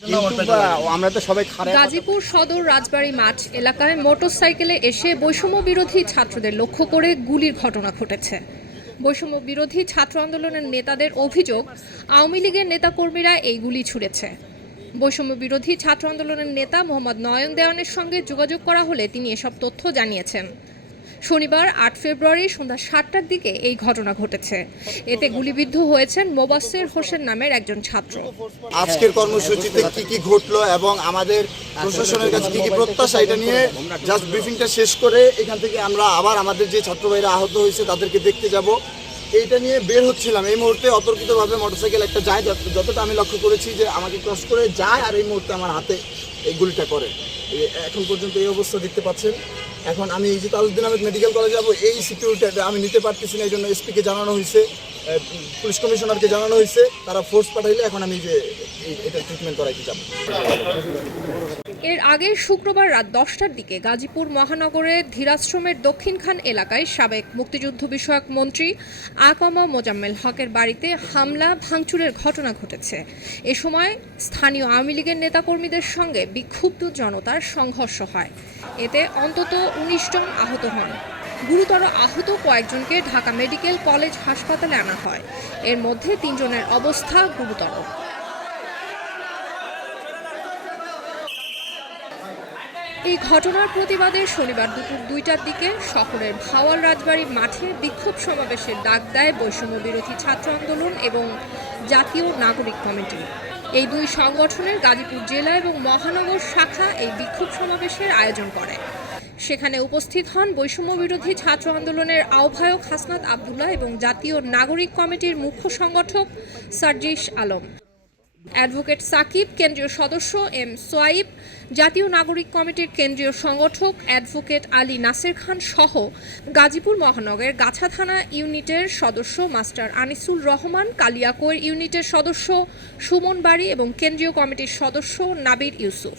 কিন্তু বা, আমরা তো সবাই গাজীপুর সদর রাজবাড়ী মাঠ এলাকায় মোটরসাইকেলে এসে বৈষম্য বিরোধী ছাত্রদের লক্ষ্য করে গুলির ঘটনা ঘটেছে। বৈষম্য বিরোধী ছাত্র আন্দোলনের নেতাদের অভিযোগ আওয়ামী লীগের নেতাকর্মীরা এই গুলি ছুড়েছে। বৈষম্য বিরোধী ছাত্র আন্দোলনের নেতা মোহাম্মদ নয়ন দেওয়ানের সঙ্গে যোগাযোগ করা হলে তিনি এসব তথ্য জানিয়েছেন। শনিবার আট ফেব্রুয়ারি সন্ধ্যা সাতটার দিকে এই ঘটনা ঘটেছে। এতে গুলিবিদ্ধ হয়েছেন মোবাশ্বের হোসেন নামের একজন ছাত্র। আজকের কর্মসূচিতে কি কি ঘটলো এবং আমাদের প্রশাসনের কাছে কি কি প্রত্যাশা, এটা নিয়ে জাস্ট ব্রিফিংটা শেষ করে এখান থেকে আমরা আবার আমাদের যে ছাত্র ভাইরা আহত হয়েছে তাদেরকে দেখতে যাব। এইটা নিয়ে বের হচ্ছিলাম। এই মুহূর্তে অতর্কিতভাবে মোটরসাইকেল একটা যায় যতটা আমি লক্ষ্য করেছি যে আমাকে ক্রস করে যায় আর এই মুহূর্তে আমার হাতে এই গুলিটা করে এখন পর্যন্ত এই অবস্থা দেখতে পাচ্ছেন। এখন আমি এই যে তাজউদ্দিন আহমেদ মেডিকেল কলেজ যাব, এই সিকিউরিটিটা আমি নিতে পারতেছি না এই জন্য এসপিকে জানানো হয়েছে। পুলিশ কমিশনারকে জানানো হয়েছে, তারা ফোর্স পাঠাইলে এখন আমি যে এটা ট্রিটমেন্ট করাইতে যাব। এর আগে শুক্রবার রাত দশটার দিকে গাজীপুর মহানগরের ধীরাশ্রমের দক্ষিণখান এলাকায় সাবেক মুক্তিযুদ্ধ বিষয়ক মন্ত্রী আকমা মোজাম্মেল হকের বাড়িতে হামলা, ভাঙচুরের ঘটনা ঘটেছে। এ সময় স্থানীয় আওয়ামী লীগের নেতাকর্মীদের সঙ্গে বিক্ষুব্ধ জনতার সংঘর্ষ হয়। এতে অন্তত উনিশ জন আহত হন। গুরুতর আহত কয়েকজনকে ঢাকা মেডিকেল কলেজ হাসপাতালে আনা হয়। এর মধ্যে তিনজনের অবস্থা গুরুতর। এই ঘটনার প্রতিবাদে শনিবার দুপুর দুইটার দিকে শহরের ভাওয়াল রাজবাড়ী মাঠে বিক্ষোভ সমাবেশের ডাক দেয় বৈষম্য বিরোধী ছাত্র আন্দোলন এবং জাতীয় নাগরিক কমিটি। এই দুই সংগঠনের গাজীপুর জেলা এবং মহানগর শাখা এই বিক্ষোভ সমাবেশের আয়োজন করে। সেখানে উপস্থিত হন বৈষম্য বিরোধী ছাত্র আন্দোলনের আহ্বায়ক হাসনাত আবদুল্লাহ এবং জাতীয় নাগরিক কমিটির মুখ্য সংগঠক সার্জিস আলম। অ্যাডভোকেট সাকিব, কেন্দ্রীয় সদস্য এম সোয়াইব, জাতীয় নাগরিক কমিটির কেন্দ্রীয় সংগঠক অ্যাডভোকেট আলী নাসির খান সহ গাজীপুর মহানগরের গাছা থানা ইউনিটের সদস্য মাস্টার আনিসুল রহমান, কালিয়াকৈর ইউনিটের সদস্য সুমন বাড়ি এবং কেন্দ্রীয় কমিটির সদস্য নাবির ইউসুফ।